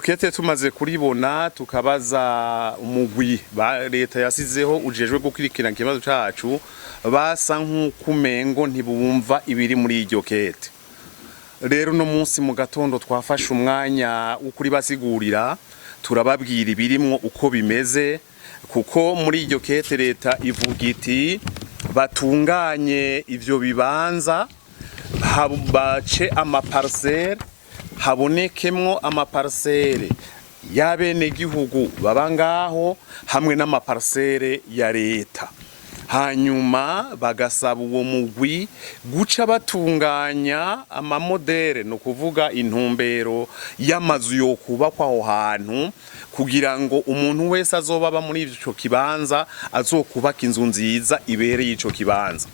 iryo kete tumaze kuribona tukabaza umugwi leta yasizeho ujejwe gukurikirana ikibazo cacu, basa nk'ukumengo ntibumva ibiri muri iryo kete. Rero no munsi mu gatondo twafashe umwanya ukuri basigurira, turababwira ibirimwo uko bimeze, kuko muri iryo kete leta ivuga iti batunganye ivyo bibanza, bace amaparcelle, habonekemwo amaparcelle y'abenegihugu baba ngaho hamwe n'amaparcelle ya leta. Hanyuma bagasaba uwo mugwi guca batunganya amamodere, no kuvuga intumbero y'amazu yo kubakwa aho hantu, kugira ngo umuntu wese azobaba muri ico kibanza azokubaka inzu nziza ibereye ico kibanza.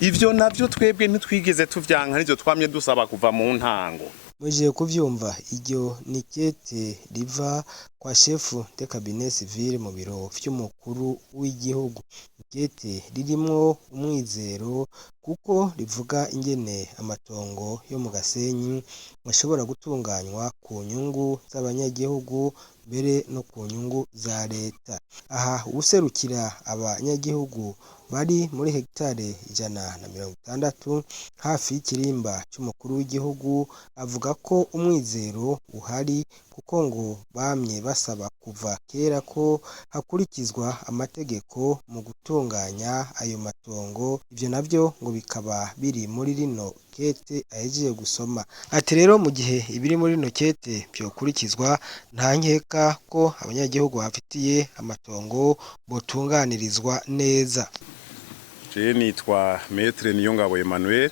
Ivyo navyo twebwe ntitwigeze tuvyanka, nivyo twamye dusaba kuva mu ntango. Mweje kuvyumva, iryo ni kete riva kwa shefu de cabinet civil mu biro vy'umukuru w'igihugu. Ikete ririmwo umwizero kuko rivuga ingene amatongo yo mu Gasenyi ashobora gutunganywa ku nyungu z'abanyagihugu mbere no ku nyungu za leta. Aha userukira abanyagihugu bari muri hegitare 160 hafi y'ikirimba cy'umukuru w'igihugu, avuga ko umwizero uhari kuko ngo bamye basaba kuva kera ko hakurikizwa amategeko mu gutunganya ayo matongo. Ivyo navyo ngo bikaba biri muri rino kete ahejeje gusoma. Ati rero mu gihe ibiri muri rino kete byokurikizwa, nta nkeka ko abanyagihugu bafitiye amatongo botunganirizwa neza. Je nitwa Maître Niyongabo Emmanuel,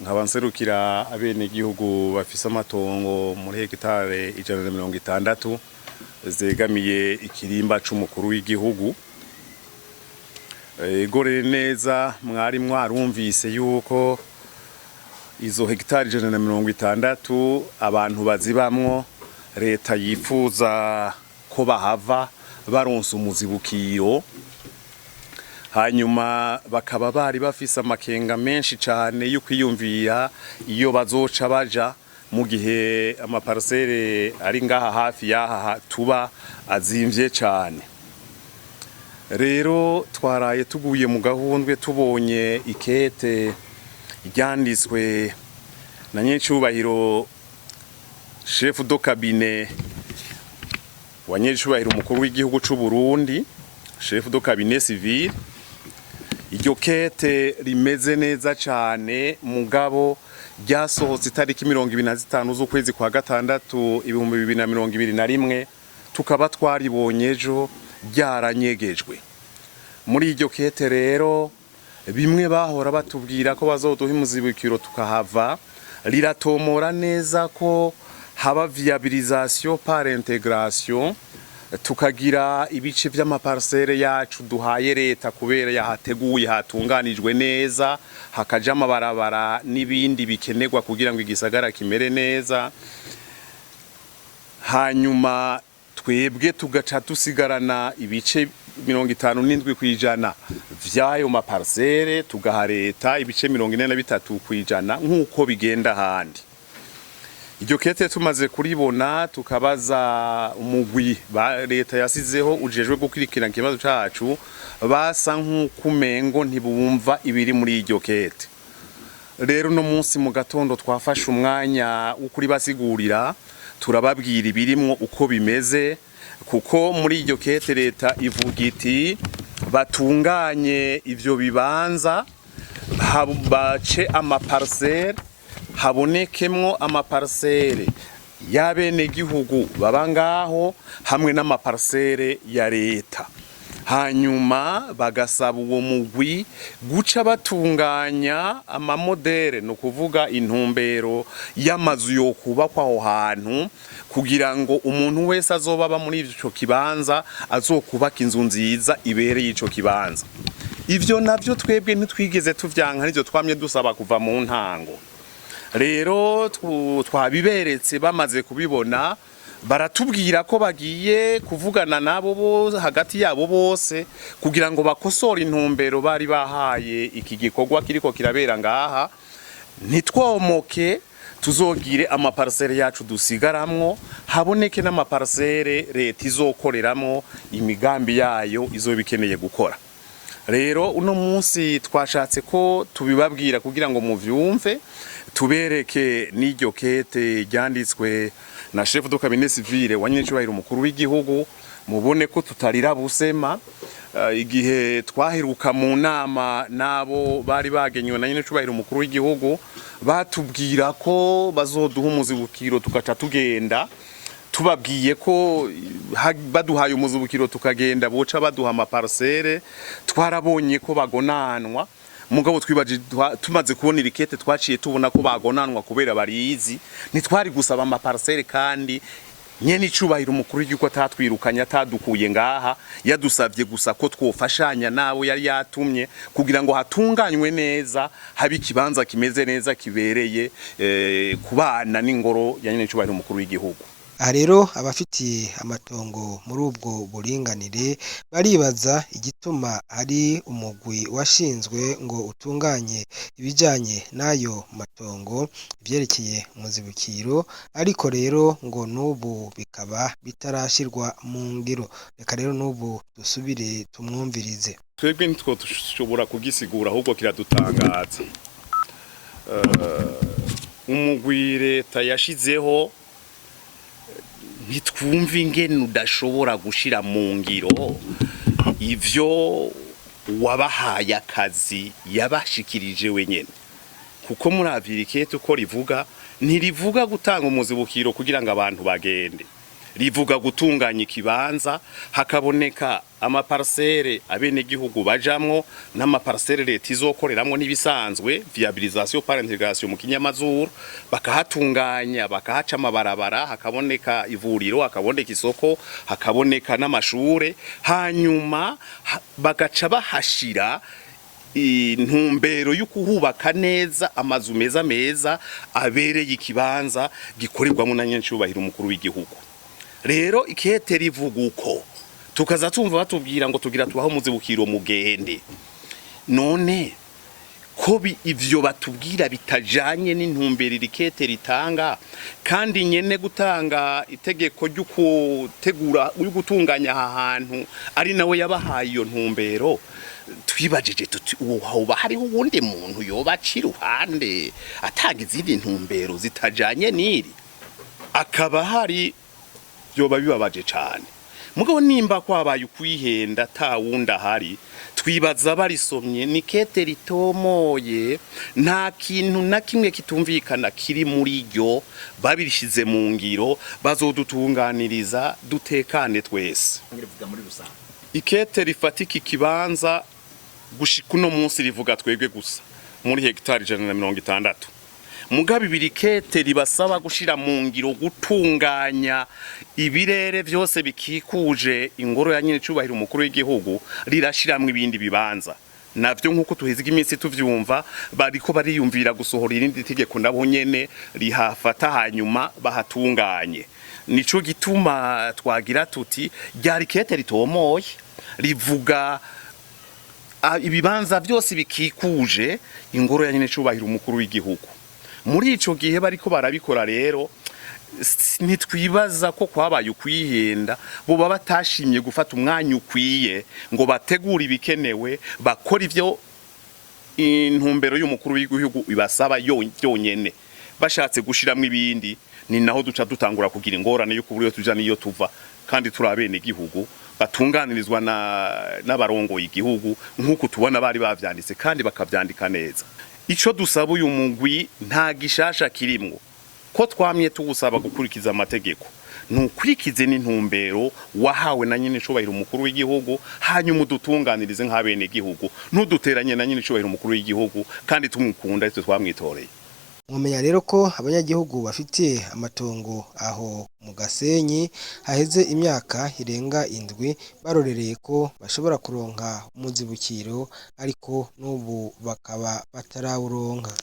nkaba nserukira abenegihugu bafise amatongo muri hegitare 160 zegamiye ikirimba c'umukuru w'igihugu. Gore neza mwari mwarumvise yuko izo hegitare 160 abantu bazibamwo leta yifuza ko bahava baronsa umuzibukiro. Hanyuma bakaba bari bafise amakenga menshi cane yo kwiyumvira iyo bazoca baja mu gihe amaparcelle ari ngaha hafi yaha tuba azimvye cane. Rero twaraye tuguye mu gahundwe tubonye ikete ryanditswe na nyecubahiro chef de cabinet wa nyecubahiro umukuru w'igihugu c'u Burundi, chef de cabinet civil. Iryo kete rimeze neza cane, mugabo ryasohotse itariki 25 z'ukwezi kwa gatandatu 2021, tukaba twaribonye ejo ryaranyegejwe. Muri iryo kete rero bimwe bahora batubwira ko bazoduha imuzibukiro tukahava, riratomora neza ko haba viabilisation par intégration, tukagira ibice vy'amaparcelle yacu duhaye leta kubera yahateguye hatunganijwe neza, hakaja amabarabara n'ibindi bikenerwa kugira ngo igisagara kimere neza. Hanyuma twebwe tugaca tusigarana ibice 57% vy'ayo maparcelle, tugaha leta ibice 43% nk'uko bigenda handi. Iryo kete tumaze kuribona tukabaza umugwi leta yasizeho ujejwe gukurikirana ikibazo cacu, basa nk'ukumengo ntibumva ibiri muri iryo kete. Rero no munsi mu gatondo twafashe umwanya ukuri basigurira, turababwira ibirimwo uko bimeze, kuko muri iryo kete leta ivuga iti batunganye ivyo bibanza, bace amaparcelle, habonekemwo amaparcelle y'abenegihugu baba ngaho hamwe n'amaparcelle ya leta. Hanyuma bagasaba uwo mugwi guca batunganya amamodere, no kuvuga intumbero y'amazu yo kubakwa aho hantu, kugira ngo umuntu wese azobaba muri ico kibanza azokubaka inzu nziza ibereye ico kibanza. Ivyo navyo twebwe ntitwigeze tuvyanka, nivyo twamye dusaba kuva mu ntango. Rero twabiberetse bamaze kubibona, baratubwira ko bagiye kuvugana nabo hagati yabo bose kugira ngo bakosore intumbero bari bahaye iki gikorwa kiriko kirabera ngaha. Ntitwomoke tuzogire amaparcelle yacu dusigaramwo, haboneke n'amaparcelle leta izokoreramwo imigambi yayo izoba ikeneye gukora. Rero uno munsi twashatse ko tubibabwira kugira ngo muvyumve, tubereke n'iryo kete ryanditswe na chef de cabinet civile wa nyine umukuru w'igihugu, mubone ko tutarira busema. Igihe twaheruka mu nama nabo bari bagenywe na nyine umukuru w'igihugu, batubwira ko bazoduha umuzibukiro tugaca tugenda, tubabwiye ko baduhaye umuzibukiro tukagenda boca baduha amaparcelle, twarabonye ko bagonanwa. Mugabo twibaje tumaze kubona Ikete twaciye tubona ko bagonanwa kubera barizi, ntitwari gusaba amaparcelle kandi nyene icubahiro umukuru w'igihugu atatwirukanye atadukuye ngaha, yadusavye gusa ko twofashanya nabo yari yatumye kugira ngo hatunganywe neza, habe ikibanza kimeze neza kibereye kubana n'ingoro ya nyene icubahiro umukuru w'igihugu. Aha rero abafitiye amatongo muri ubwo buringanire baribaza igituma ari umugwi washinzwe ngo utunganye ibijanye n'ayo matongo ivyerekeye umuzibukiro, ariko rero ngo n'ubu bikaba bitarashirwa mu ngiro. Reka rero n'ubu dusubire tumwumvirize. Twebwe nitwo dushobora kugisigura, ahubwo kiradutangaza. Umugwi leta yashizeho ntitwumva ingene udashobora gushira mu ngiro ivyo wabahaye akazi yabashikirije wenyene, kuko muravira Ikete uko rivuga, ntirivuga gutanga umuzibukiro kugira ngo abantu bagende, rivuga gutunganya ikibanza hakaboneka amaparcelle abene gihugu bajamwo n'amaparcelle leta izokoreramwo n'ibisanzwe viabilisation par intégration mu kinyamazuru, bakahatunganya bakahaca amabarabara, hakaboneka ivuriro, hakaboneka isoko, hakaboneka n'amashure, hanyuma bagaca bahashira intumbero y'ukuhubaka neza amazu meza abereye ikibanza gikorerwamo na nyencubahiro umukuru w'igihugu. Rero Ikete rivuga uko, tukaza tumva batubwira ngo tugira tubaho umuzibukiro mugende. None ko ivyo batubwira bitajanye n'intumbero Ikete ritanga, kandi nyene gutanga itegeko ry'ugutegura y'ugutunganya aha hantu ari nawe yabahaye iyo ntumbero, twibajije tuti hoba hariho uwundi muntu yoba aca iruhande atanga izindi ntumbero zitajanye n'iri, akaba hari byoba bibabaje cyane. Mugabo nimba kwabaye ukwihenda atawundi ahari, twibaza barisomye ni Ikete ritomoye, nta kintu na kimwe kitumvikana kiri muri ryo, babirishize mu ngiro bazodutunganiriza dutekane twese. Ikete rifatika ikibanza gushika uno munsi rivuga twebwe gusa muri hegitari 160. Mugabe Ikete ribasaba gushira mu ngiro gutunganya ibirere vyose bikikuje ingoro ya nyine cubahiro umukuru w'igihugu, rirashiramwe ibindi bibanza navyo nkuko tuhiziga iminsi tuvyumva, bariko bariyumvira gusohora irindi tegeko nabo nyene rihafata hanyuma bahatunganye. Nico gituma twagira tuti ryari Ikete ritomoye, rivuga ibibanza vyose bikikuje ingoro ya nyine cubahiro umukuru w'igihugu. Muri ico gihe bariko barabikora rero, ntitwibaza ko kwabaye ukwihenda, boba batashimye gufata umwanya ukwiye ngo bategure ibikenewe, bakora ivyo intumbero y'umukuru w'igihugu ibasaba yonyene. Bashatse gushiramwo ibindi, ni naho duca dutangura kugira ingorane yo kuburiyo tuja niyo tuva, kandi turabene igihugu batunganirizwa n'abarongoye igihugu nkuko tubona bari bavyanditse kandi bakavyandika neza. Ico dusaba uyu mugwi nta gishasha kirimwo, ko twamye tugusaba gukurikiza amategeko, nukurikize n'intumbero wahawe na nyine cubahiro umukuru w'igihugu, hanyuma udutunganirize nk'abene igihugu, ntuduteranye na nyine cubahiro umukuru w'igihugu kandi tumukunda twe twamwitoreye. Mwomenya rero ko abanyagihugu bafitiye amatongo aho mu Gasenyi haheze imyaka irenga 7 barorereye ko bashobora kuronka umuzibukiro, ariko n'ubu bakaba batarawuronka.